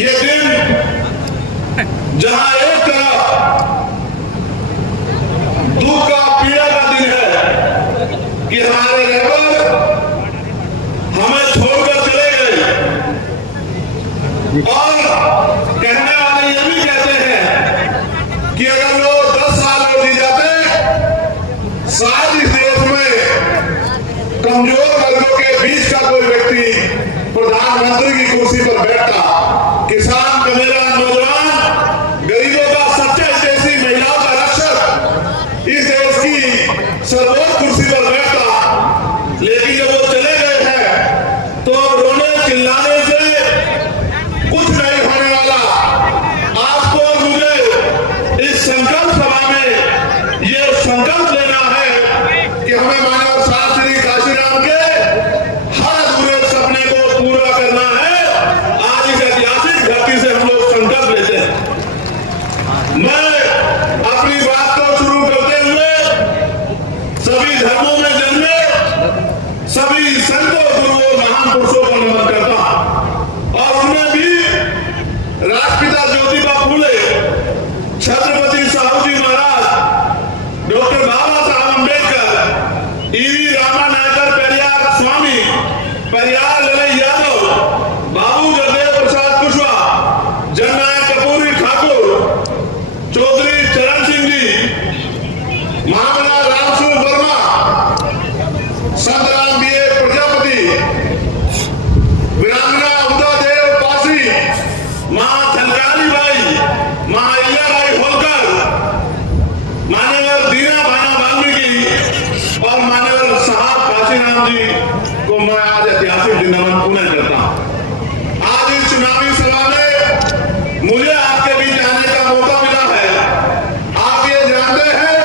ये दिन जहां एक तरफ दुख का पीड़ा का दिन है कि हमारे रहबर हमें छोड़कर चले गए, और कहने वाले ये भी कहते हैं कि अगर वो 10 साल और जी जाते, शायद इस देश में कमजोर वर्गों के बीच का कोई व्यक्ति प्रधानमंत्री की कुर्सी पर बैठता, किसान का मेरा नौजवान, गरीबों का सच्चा हितैषी, महिलाओं का रक्षक इस देश की सर्वोच्च कुर्सी पर बैठता। लेकिन जब वो चले गए हैं तो रोने चिल्लाने से कुछ नहीं होने वाला। आपको और मुझे इस संकल्प सभा में ये संकल्प लेना है कि हमें मानव शास्त्री काशीराम के हर अधूरे सपने को पूरा करना है। आज इस ऐतिहासिक धरती से हम लोग संकल्प लेते हैं। मैं अपनी बात को शुरू करते हुए सभी धर्मों में जन्मे सभी संतों, गुरुओं, महान पुरुषों को नमन करता हूं, और उनमें भी राष्ट्रपिता ज्योतिबा फूले, छत्रपति साहू जी महाराज, डॉक्टर बाबा साहब अम्बेडकर, ईवी रामा नायकर, पेरियार स्वामी, पेरियार ललई यादव, बाबू जगदेव प्रसाद कुशवाहा, जननायक कपूरी ठाकुर, चौधरी चरण सिंह जी, महामना रामसूर वर्मा, संतराम बीए प्रजापति, वीरांगना उदा देव पासी, मां धनकाली बाई, मां अहिल्याबाई होलकर, मान्यवर दीना भाना वाल्मीकि और मान्यवर साहब काशीराम जी को मैं आज ऐतिहासिक दिन नमन पुनः करता हूं। आज इस चुनावी सभा में मुझे आपके बीच आने का मौका मिला है। आप ये जानते हैं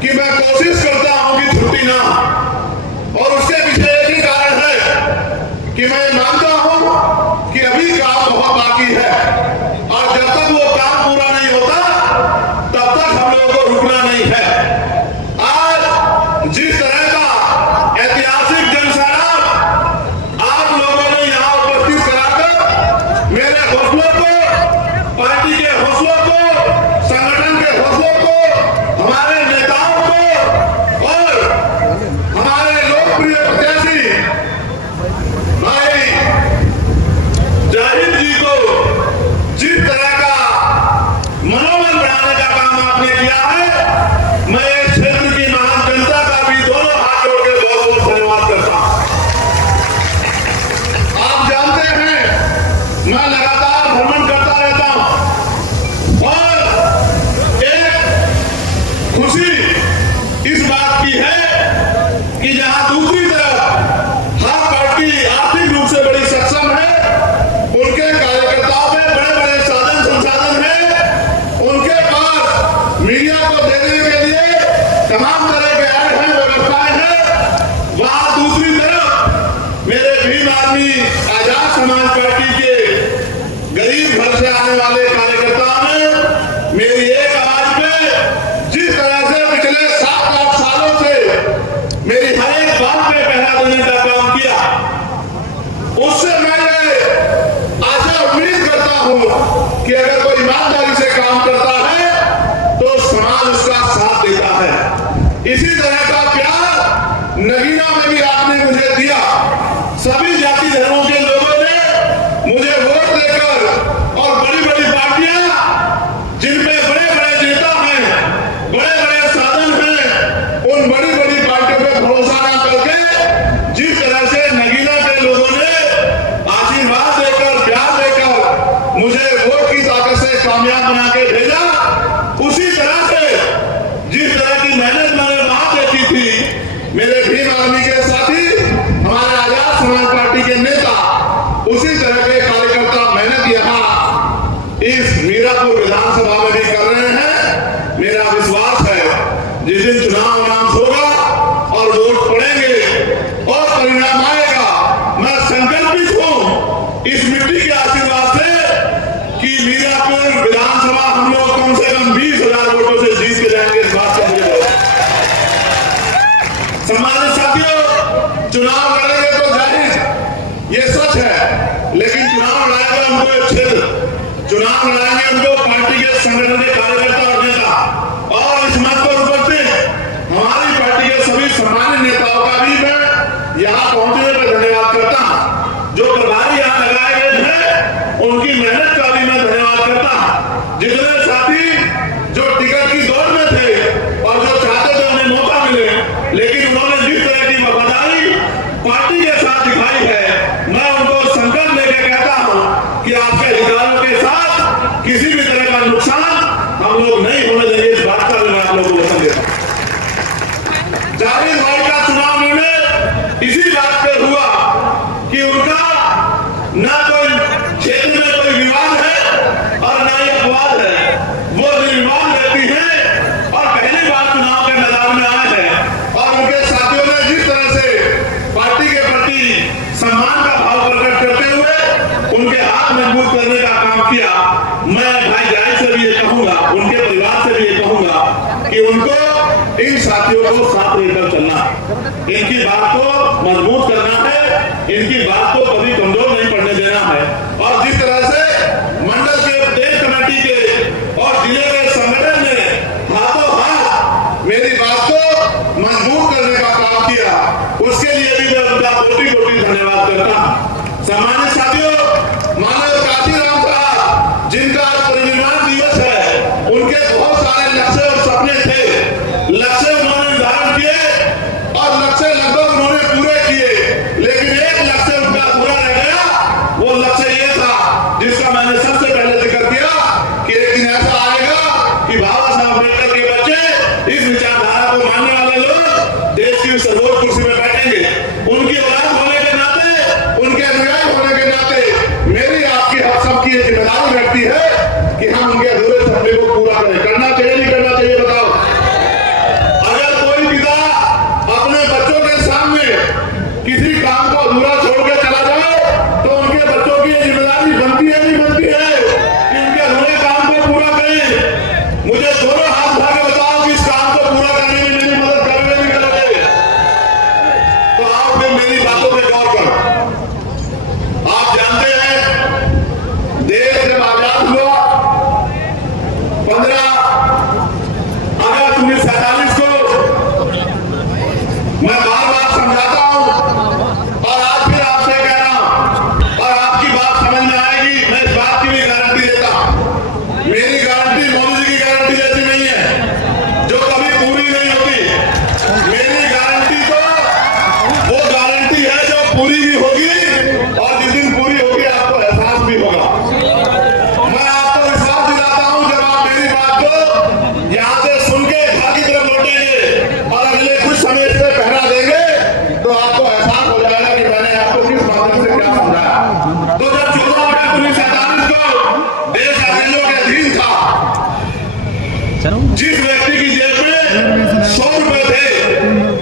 कि मैं कोशिश करता हूं कि छुट्टी ना हो, और उसके पीछे एक ही कारण है कि मैं मानता हूं कि अभी काम बहुत बाकी है, और जब तक वो काम पूरा नहीं होता तब तक हम लोगों को रुकना नहीं है। आज जिस तरह का ऐतिहासिक जनसैलाब आप लोगों ने यहां उपस्थित कराकर मेरे हौसलों को, पार्टी के हौसलों को, संगठन के हौसलों को, हमारे नेताओं को और हमारे लोकप्रिय प्रत्याशी भाई जाहिद जी को जिस तरह का मनोबल बढ़ाने का काम आपने किया है, मैं इस क्षेत्र की महान जनता का भी दोनों हाथ जोड़ के बहुत बहुत धन्यवाद करता हूं। आप जानते हैं मैं लगातार भ्रमण करता रहता हूं, और एक खुशी इस बात की है कि जहां दूसरी तरफ हर पार्टी आर्थिक रूप से बड़ी सक्षम है, उनके कार्यकर्ताओं में बड़े बड़े साधन संसाधन हैं, उनके पास मीडिया को देने के लिए तमाम तरह के ऐड हैं, व्यवस्थाएं हैं, वहां दूसरी तरफ मेरे भीम आदमी आजाद समाज पार्टी के गरीब घर से आने वाले कार्यकर्ताओं ने मेरी एक आवाज पे जिस तरह से पिछले 7-8 सालों से मेरी हर एक बात पे पहरा देने का काम किया, उससे मैं आशा उम्मीद करता हूं कि अगर कोई ईमानदारी से काम करता है तो समाज उसका साथ देता है। इसी तरह का प्यार नगीना में भी आपने मुझे दिया। सभी जाति धर्मों के लोगों ने मुझे वोट देकर, और बड़ी बड़ी पार्टियां जिनमें बड़े बड़े नेता हैं, बड़े बड़े साधन हैं, उन बड़ी बड़ी पार्टियों पर भरोसा न करके जिस तरह से नगीना के लोगों ने आशीर्वाद देकर, प्यार देकर मुझे वोट की ताकत से कामयाब बना के भेजा, उसी तरह से जिस तरह की मेहनत मैंने वहां देखी थी, मेरे भीम आर्मी के साथी, हमारे आजाद समाज पार्टी के नेता, उसी तरह के कार्यकर्ता मेहनत यहां इस मीरापुर विधानसभा में भी कर रहे हैं। मेरा विश्वास है जिस दिन चुनाव अनाउंस होगा और वोट पड़ेंगे और परिणाम आएगा, मैं संकल्पित हूं इस मिट्टी के आशीर्वाद से कि मीरापुर विधानसभा हम लोग कम से कम 20,000 वोटों से जीत के जाएंगे। इस बात का मुझे सम्मानित साथियों, चुनाव लड़ेंगे तो जाहिर ये सच है, लेकिन चुनाव लड़ाएगा हमको क्षेत्र चुनाव लड़ाएंगे उनको पार्टी के संगठन के कार्यकर्ता और नेता। और इस मत पर उपस्थित हमारी पार्टी के सभी सम्मानित नेताओं का भी मैं यहाँ पहुंचने पर धन्यवाद करता हूँ। जो प्रभारी यहाँ लगाए गए हैं उनकी मेहनत का भी मैं धन्यवाद करता हूँ। जितने साथी जो टिकट की दौड़ में थे और जो चाहते थे उन्हें मौका मिले, लेकिन उन्होंने जिस तरह की वफादारी पार्टी के साथ दिखाई है, मैं उनको संकल्प लेकर कहता हूँ कि आपके अधिकारों के साथ किसी भी तरह का नुकसान हम लोग नहीं होने देंगे। इस बात का मैं आप लोगों को वचन देता हूँ। जावेद भाई का चुनाव निर्णय इसी बात पे हुआ कि उनका ना कोई क्षेत्र में कोई विवाद है और ना ही अपवाद है। वो निर्विवाद रहती है और पहली बार चुनाव के मैदान में आए हैं और उनके साथियों ने जिस तरह से पार्टी के प्रति सम्मान का भाव प्रकट करते हुए उनके हाथ मजबूत करने का काम किया, मैं भाई जाहिर से भी ये कहूंगा, उनके परिवार से भी ये कहूंगा कि उनको इन साथियों को साथ लेकर चलना है, इनकी बात को मजबूत करना है, इनकी बात को कभी कमजोर नहीं पड़ने देना है। और जिस तरह से मंडल के प्रदेश कमेटी के और जिले के संगठन ने हाथों हाथ मेरी बात को मजबूत करने का काम किया, उसके लिए भी मैं उनका कोटि कोटि धन्यवाद करता हूं। सम्मानित साथियों, मानव काशीराम साहब जिनका आज परिनिर्वाण दिवस है, उनके बहुत सारे लक्ष्य और सपने थे। लक्ष्य उन्होंने निर्धारण किए और लक्ष्य लगभग उन्होंने पूरे किए, लेकिन एक लक्ष्य उनका पूरा रह गया। वो लक्ष्य ये था जिसका मैंने सबसे पहले जिक्र किया कि एक दिन ऐसा आएगा कि बाबा साहब अम्बेडकर के बच्चे, इस विचारधारा को मानने वाले लोग देश की सर्वोच्च कुर्सी में बैठेंगे। उनकी औलाद होने के नाते, उनके अनुयायी होने के नाते मेरी आपकी हम सबकी ये जिम्मेदारी रहती है कि हम उनके अधूरे सपने को पूरा करें। करना चाहिए नहीं करना चाहिए बताओ? अगर कोई पिता अपने बच्चों के सामने किसी काम को अधूरा छोड़ के चला जाए तो उनके बच्चों की ये जिम्मेदारी बनती है नहीं बनती है कि उनके अधूरे काम को पूरा करें। मुझे दोनों हाथ उठा के बताओ कि इस काम को पूरा करने में मेरी मदद करोगे नहीं करोगे? तो आप भी मेरी बातों पर गौर करो। आप जानते हैं देश जब आजाद हुआ 15 अगस्त 1947 को, मैं बार बार समझाता हूं और आज फिर आपसे कह रहा हूं और आपकी बात समझ में आएगी। मैं इस बात की भी गारंटी देता हूं। मेरी गारंटी मोदी जी की गारंटी जैसी नहीं है जो कभी पूरी नहीं होती। मेरी गारंटी तो वो गारंटी है जो पूरी भी होगी और जिस दिन पूरी होगी आपको एहसास भी होगा। मैं आपको विश्वास दिलाता हूं, जब आप मेरी बात को यहां से सुन के घर की तरफ लौटेंगे और अगले कुछ समय से पहरा देंगे तो आपको एहसास हो जाएगा कि मैंने आपको किस माध्यम से क्या समझाया। तो जब 14 अगस्त 1947 को देश अंग्रेजों के अधीन था, जिस व्यक्ति की जेब में 100 रुपए थे,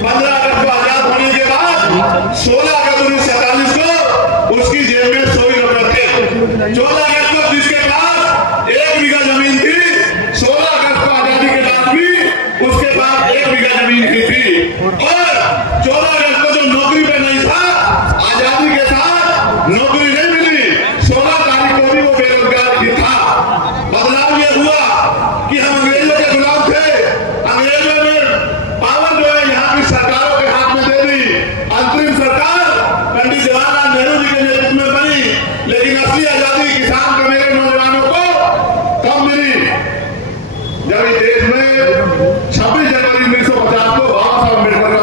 15 अगस्त को आजाद होने के बाद 16 अगस्त 1947 को उसकी जेब में 100 रुपए थे। 14 अगस्त को जिसके पास 1 बीघा जमीन थी, 16 अगस्त को आजादी के बाद भी उसके पास 1 बीघा जमीन ही थी। और 14 अगस्त को जो नौकरी पे नहीं था, आजादी के साथ नौकरी नहीं मिली, 16 तारीख को भी वो बेरोजगार ही था। बदलाव ये हुआ कि हम अंग्रेजों के गुलाम थे। अंग्रेजों ने पावर जो है यहाँ की सरकारों के हाथ में दे दी। अंतरिम सरकार पंडित जवाहरलाल नेहरू जी के नेतृत्व में बनी, लेकिन असली आजादी किसान के मेरे नौजवानों को कब मिली? जब इस देश में 26 जनवरी 1950 को बाबा साहब अम्बेडकर का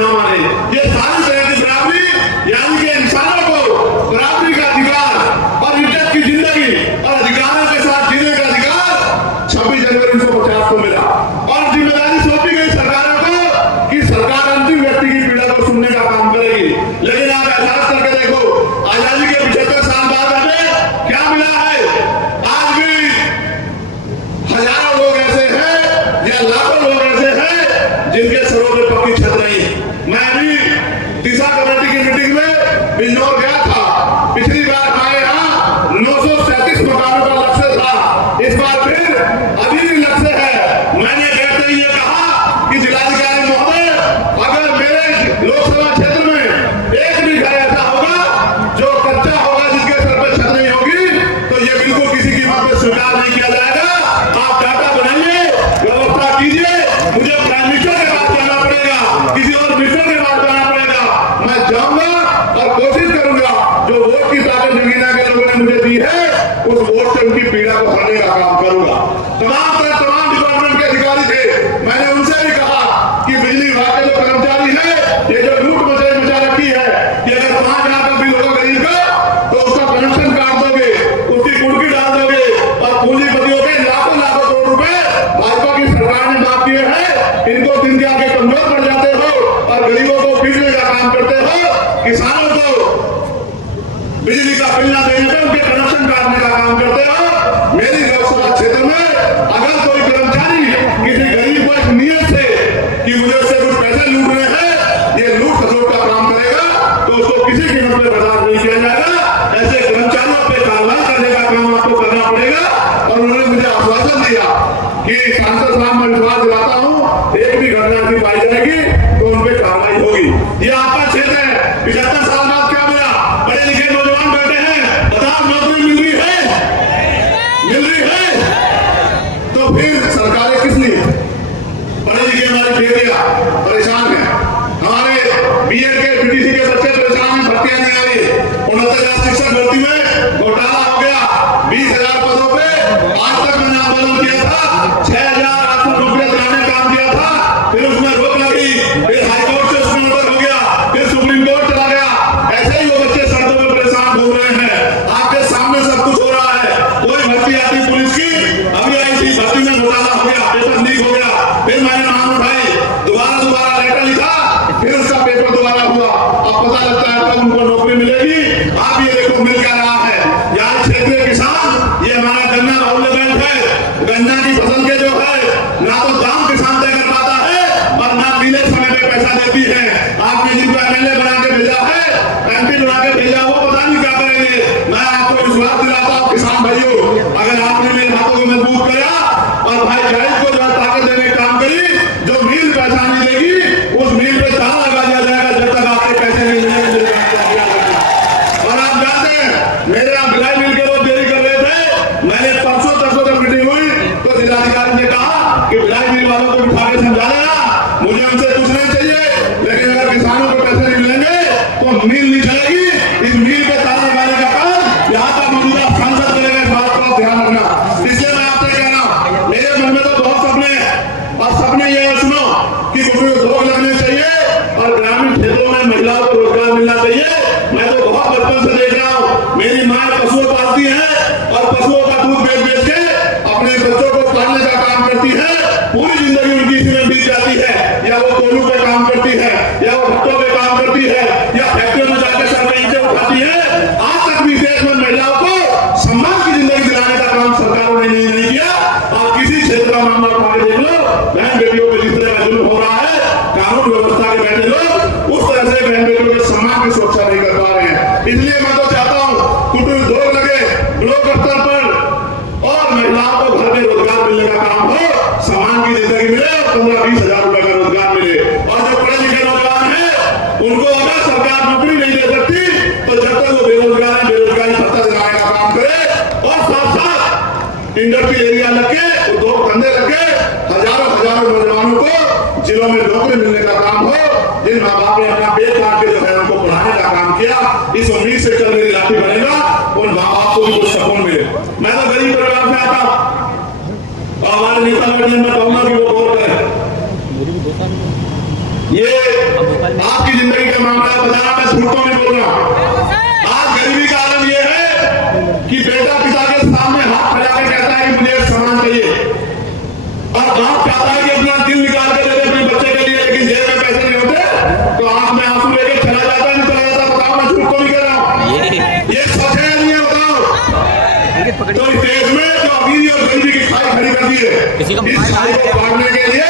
ना माने। ये सारी तरह की बराबरी, यानी कि इंसानों को बराबरी का अधिकार और इज्जत की जिंदगी और अधिकारों के साथ जीने का अधिकार 26 जनवरी 1950 को मिला। और जिम्मेदारी सौंपी गई सरकारों को कि सरकार अंतिम व्यक्ति की पीड़ा को सुनने का काम करेगी। लेकिन आप एहसास करके देखो, आजादी के 75 साल बाद हमें क्या मिला है? आज भी हजारों लोग ऐसे हैं या लाखों लोग ऐसे हैं जिनके सरों में पक्की छत नहीं। मैं अभी दिशा कमेटी की मीटिंग में बिजनौर गया था। पिछली बार हमारे यहाँ 937 मकानों का लक्ष्य था, इस बार फिर अभी भी लक्ष्य है। मैंने कहते ही ये कहा कि जिलाधिकारी महोदय, अगर मेरे लोकसभा क्षेत्र में एक भी घर ऐसा होगा जो कच्चा होगा, जिसके सर पर छत नहीं होगी, तो ये बिल्कुल किसी कीमत पर स्वीकार नहीं किया जाएगा। आप डाटा बनाइए, व्यवस्था कीजिए, मुझे प्राइम मिनिस्टर के पास जाना पड़ेगा, किसी और मिनिस्टर के पास जाना पड़ेगा। मैं जाऊंगा और कोशिश करूंगा, जो वोट की ताकत नगीना के लोगों ने मुझे दी है, उस वोट से उनकी पीड़ा को हरने का काम करूंगा। तमाम डिपार्टमेंट के अधिकारी थे, मैंने उनसे भी कहा कि बिजली विभाग के जो कर्मचारी है, ये जो लूट मचा रखी है कि अगर 5,000 का बिल होगा गरीब का, तो उसका कनेक्शन काट दोगे, उसकी कुर्की डाल दोगे, और पूंजीपतियों के लाखों लाखों करोड़ रुपए भाजपा की सरकार ने माफ किए हैं। इनको दिन के आगे कमजोर पड़ जाते हो और गरीबों को पीटने का काम करते हो। किसानों को बिजली का बिल न देने पर उनके कनेक्शन काटने का काम करते हो। मेरी लोकसभा क्षेत्र में अगर कोई कर्मचारी किसी गरीब को एक नियत से कि मुझे उससे कुछ पैसे लूटने हैं, ये लूट खसोट का काम करेगा, तो उसको किसी कीमत पर बर्दाश्त नहीं किया जाएगा। ऐसे कर्मचारियों पर कार्रवाई करने का काम आपको करना पड़ेगा। और उन्होंने मुझे आश्वासन दिया कि सांसद साहब, मैं विश्वास दिलाता हूँ, एक भी घटना ऐसी पाई जाएगी तो उन पर कार्रवाई होगी। ये आपका क्षेत्र है। 75 साल बाद क्या मिला? पढ़े लिखे नौजवान बैठे हैं, बताओ नौकरी मिल रही है? मिल रही है? तो फिर सरकारें किस लिए? पढ़े लिखे हमारे बेटियां परेशान है, हमारे बीएड के बीटीसी के बच्चे परेशान हैं, भर्तियां नहीं आ रही। 69,000 शिक्षक भर्ती में घोटाला हो गया। 20,000 पदों पे आज तक मैंने आंदोलन किया था, 6,800 नौकरियां दिलाने का काम किया था, फिर उसमें रोक लगी, फिर हाईकोर्ट से उसमें ऑर्डर हो गया, फिर सुप्रीम कोर्ट चला गया। ऐसे ही वो बच्चे सड़कों में परेशान घूम रहे हैं। आपके सामने सब कुछ हो रहा है। कोई भर्ती आती पुलिस की, अभी आई थी, भर्ती में घोटाला हो गया, पेपर लीक हो गया, फिर मैंने नाम उठाई, दोबारा लेटर लिखा, फिर उसका पेपर दोबारा हुआ। अब पता लगता है कब उनको नौकरी मिलेगी। आप ये देखो मिल क्या रहा है। यार क्षेत्रीय किसान, ये हमारा गन्ना बाहुल्य बैंक है। गन्ना की फसल के जो है, ना तो दाम किसान तय कर पाता है और ना मिले समय पे पैसा देती है। आपने जिनको एमएलए बना के भेजा है, एमपी बना के भेजा, वो पता नहीं क्या करेंगे। मैं आपको विश्वास दिलाता हूँ किसान भाइयों, अगर आपने मेरे हाथों को मजबूत किया और भाई जाहिद को जो ताकत देने का काम करी, जो मील पहचानी देगी, उस मील पे ताला लगा दिया जाएगा जब तक आपके पैसे नहीं मिलेंगे। और आप जानते हैं, मेरे यहाँ भिलाई मिल के लोग देरी कर रहे थे। मैंने परसों तक मीटिंग हुई तो जिलाधिकारी ने कहा कि भिलाई मिल वालों को बिठा के समझा देना, मुझे उनसे कुछ नहीं चाहिए, लेकिन अगर किसानों को पैसे नहीं मिलेंगे तो मिल नहीं चलेगी। इस मिल पे ताला लगाने का काम यहाँ का मौजूदा सांसद करेगा, इस बात का ध्यान रखना। इसलिए मैं आपसे कह रहा हूँ, मेरे मन में तो बहुत सपने हैं, और सपने ये सुनो कि कुटीर उद्योग लगने चाहिए और ग्रामीण क्षेत्रों में महिलाओं को रोजगार मिलना चाहिए। मैं तो बहुत बचपन से देख रहा हूँ, मेरी माँ पशुओं पालती है और पशुओं का दूध बेच के अपने बच्चों को पालने का काम करती है। पूरी जिंदगी उनकी इसी में बीत जाती है, या वो कोल्हू पे काम करती है, या वो भट्टों पे काम करती है, या फैक्ट्री में जाकर सरपंच उठाती है। आज तक भी देश में महिलाओं को सम्मान की जिंदगी दिलाने का काम सरकारों ने नहीं किया। और किसी क्षेत्र का मामला उठा के देख लो, बहन बेटियों पे जिस तरह का जुल्म हो रहा है, कानून व्यवस्था के बैठे लोग उस तरह से बहन बेटियों के सम्मान की सुरक्षा नहीं कर पा रहे हैं। इसलिए मैं तो चाहता हूँ कुटीर उद्योग लगे ब्लॉक स्तर पर, और महिलाओं को घर में रोजगार मिलने का काम हो, सम्मान की जिंदगी मिले और 15-20 हजार रुपए का रोजगार मिले। और जो पढ़े लिखे नौजवान है, उनको अगर सरकार नौकरी नहीं दे सकती, तो जब तक वो बेरोजगार है, बेरोजगारी भत्ता दिलाने का काम करे। और साथ साथ इंडस्ट्रियल एरिया लगे, उद्योग धंधे लगे, हजारों नौजवानों को जिलों में नौकरी मिलने का काम हो। जिन माँ बाप ने अपना पेट काट के जो है उनको पढ़ाने का काम किया, इस उम्मीद से कल मेरी राखी बनेगा, उन माँ बाप को भी कुछ सुकून मिले। मैं तो गरीब परिवार से आता हूँ और हमारे नेता में कहूंगा कि वो गौर करें। ये आपकी जिंदगी का मामला बताना, मैं झूठ तो नहीं बोल रहा। आज गरीबी का आलम ये है कि बेटा पिता के सामने हाथ फैला के कहता है कि मुझे एक सामान चाहिए, और बाप चाहता है कि अपना दिल निकाल के दे दे अपने बच्चे के लिए, लेकिन जेब में पैसे नहीं होते तो आंख में आंसू लेके चला जाता है, नहीं चला जाता। बताओ, मैं झूठ तो नहीं कह रहा हूँ, ये सच है नहीं है? बताओ। तो इस देश में जो अमीरी और गरीबी की खाई खड़ी कर दी है, इस खाई को काटने के लिए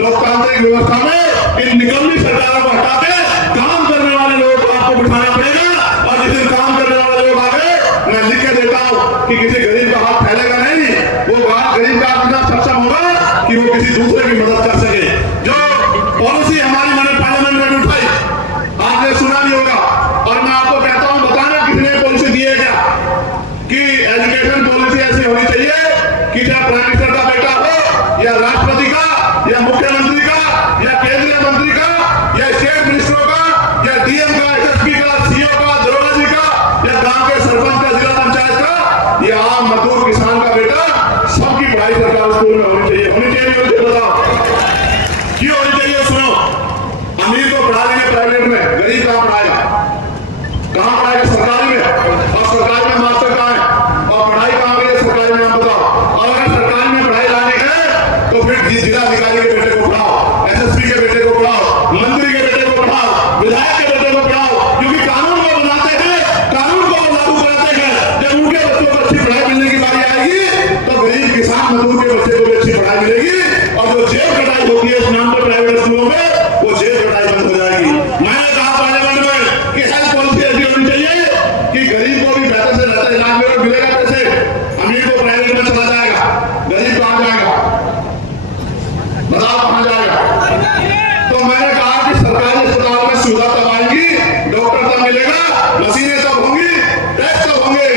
लोकतांत्रिक व्यवस्था में इन निकम्मी सरकारों को हटा के काम करने वाले लोगों को आपको बिठाना पड़ेगा। और जिस दिन काम करने वाले लोग आ गए, मैं लिख के देता हूँ कि किसी गरीब का हाथ फैलेगा नहीं, वो गरीब का हाथ इतना सक्षम होगा कि वो किसी दूसरे की मदद कर सके। जो पॉलिसी हमारी मैंने पार्लियामेंट में उठाई, आपने सुना नहीं होगा, और मैं आपको कहता हूँ, बताना किसने पॉलिसी दी है क्या, कि एजुकेशन पॉलिसी ऐसी होनी चाहिए कि चाहे प्राइम मिनिस्टर का बेटा हो, या राष्ट्रपति का, या मुख्यमंत्री का, या केंद्रीय मंत्री का, या स्टेट मिनिस्टरों का, या डीएम का, एसएसपी का, सीओ का, दरोगा जी का, या गांव के सरपंच का, जिला पंचायत का, या आम मजदूर किसान का बेटा, सबकी पढ़ाई सरकारी स्कूल में होनी चाहिए। होनी चाहिए, बताओ क्यों होनी चाहिए? सुनो, अमीर को पढ़ा देंगे प्राइवेट में, गरीब कहां पढ़ाएगा? कहां पढ़ाएगा? सरकारी में। और सरकारी में मास्टर कहां है? और पढ़ाई कहां गई है सरकारी में? आप बताओ। और अगर सरकारी में पढ़ाई लाने है तो फिर जिला अधिकारी के बेटे को पढ़ाओ, एसएसपी के बेटे को पढ़ाओ, मंत्री के बेटे को पढ़ाओ, विधायक के बेटे को पढ़ाओ, क्योंकि कानून को बनाते हैं, कानून को लागू कराते हैं। जब उनके बच्चों को अच्छी पढ़ाई मिलने की बारी आएगी तो गरीब किसान मजदूर के बच्चे को भी अच्छी पढ़ाई मिलेगी, और जो जेब कटाई होती है इस नाम पर प्राइवेट स्कूलों में, वो जेब कटाई बंद हो जाएगी। मैंने कहा पार्लियामेंट में कि हेल्थ पॉलिसी ऐसी होनी चाहिए कि गरीब को भी बेहतर से बेहतर इलाज मिलेगा। कैसे? अमीर को प्राइवेट में चला जाएगा, गरीब कहां जाएगा? बताओ कहां जाएगा? तो मैंने कहा कि सरकारी अस्पताल में सुविधा तब आएगी, डॉक्टर तब मिलेगा, मशीनें तब होंगी, टेस्ट तब होंगे,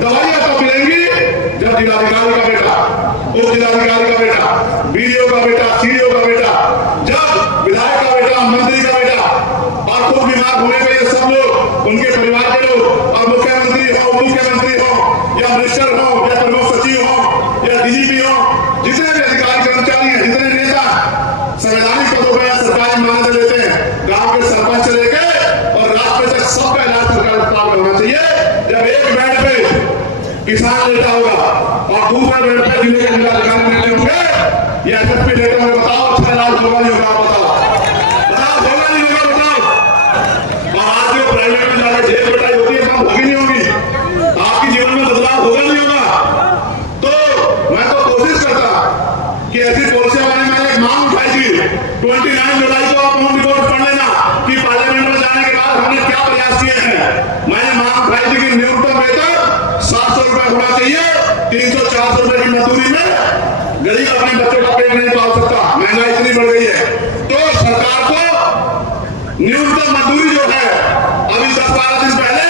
दवाइयां तब मिलेंगी जब जिलाधिकारी का बेटा, उप जिलाधिकारी का बेटा, बीडीओ का बेटा, सीडीओ का बेटा, जब विधायक का बेटा, मंत्री का बेटा, और खुद बीमार होने पे ये सब लोग, उनके परिवार के लोग, और मुख्यमंत्री हो, उप मुख्यमंत्री हो, या मिनिस्टर हो, या प्रमुख सचिव हो, या डीजीपी हो, जितने भी अधिकारी कर्मचारी हैं, जितने नेता संवैधानिक पदों पर या सरकारी मान्यता लेते हैं, गांव के सरपंच से लेके और राष्ट्र तक सबका इलाज सरकारी अस्पताल में होना चाहिए। जब एक बेड पे किसान लेटा होगा और दूसरे बेड पे जिले के जिलाधिकारी लेटे होंगे, या एसएसपी लेटे होंगे, बताओ अच्छा इलाज होगा नहीं होगा? बताओ होगा नहीं होगा? बताओ। और आज जो प्राइवेट में जाकर जेब कटाई होती है, कम होगी नहीं होगी? आपके जीवन में बदलाव होगा नहीं होगा? तो मैं तो कोशिश करता कि ऐसी पॉलिसियां बने। मैंने एक मांग उठाई थी 29 जुलाई को, आप ऑन रिकॉर्ड पढ़ लेना कि पार्लियामेंट में जाने के बाद हमने क्या प्रयास किए हैं। मैंने मांग उठाई थी कि न्यूनतम वेतन 700 रुपए होना चाहिए, 300-400 रुपए की मजदूरी में गरीब अपने बच्चों का पेट नहीं पाल सकता, महंगाई इतनी बढ़ गई है। तो सरकार को न्यूनतम मजदूरी जो है अभी 10-12 दिन पहले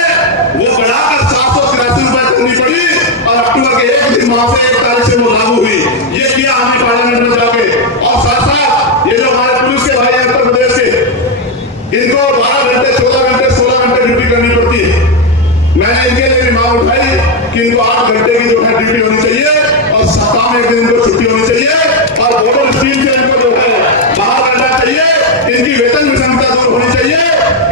वो बढ़ाकर 783 रुपए करनी पड़ी, और अक्टूबर के 1 दिन माह से 1 तारीख से वो लागू हुई। ये किया हमने पार्लियामेंट में जाके। और साथ साथ ये जो हमारे पुलिस के भाई हैं उत्तर प्रदेश के, इनको 12 घंटे, 14 घंटे, 16 घंटे ड्यूटी करनी पड़ती है। मैंने इनके लिए मांग उठाई कि इनको 8 घंटे की जो है ड्यूटी होनी चाहिए, और सप्ताह में 1 दिन इनको छुट्टी होनी चाहिए, और बोर्डर स्कीम से इनको जो है बाहर करना चाहिए। इनकी वेतन विषमता दूर होनी चाहिए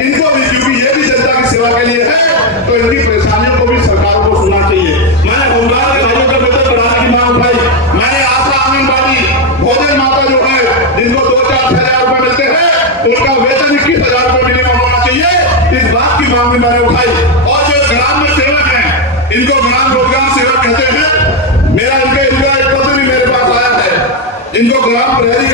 इनको भी, क्योंकि ये भी जनता की सेवा के लिए है, तो इनकी परेशानियों को भी सरकारों को सुनना चाहिए। मैंने होमगार्ड के भाइयों का वेतन बढ़ाने की मांग उठाई। मैंने आशा आंगनबाड़ी भोजन माता जो है, जिनको 2-4 हजार रुपए मिलते हैं, उनका वेतन 21,000 रुपए मिनिमम होना चाहिए, इस बात की मांग भी मैंने उठाई। और जो ग्राम में सेवक हैं, इनको ग्राम रोजगार सेवक कहते हैं। मेरा इनका एक पत्र भी मेरे पास आया है, इनको ग्राम प्रहरी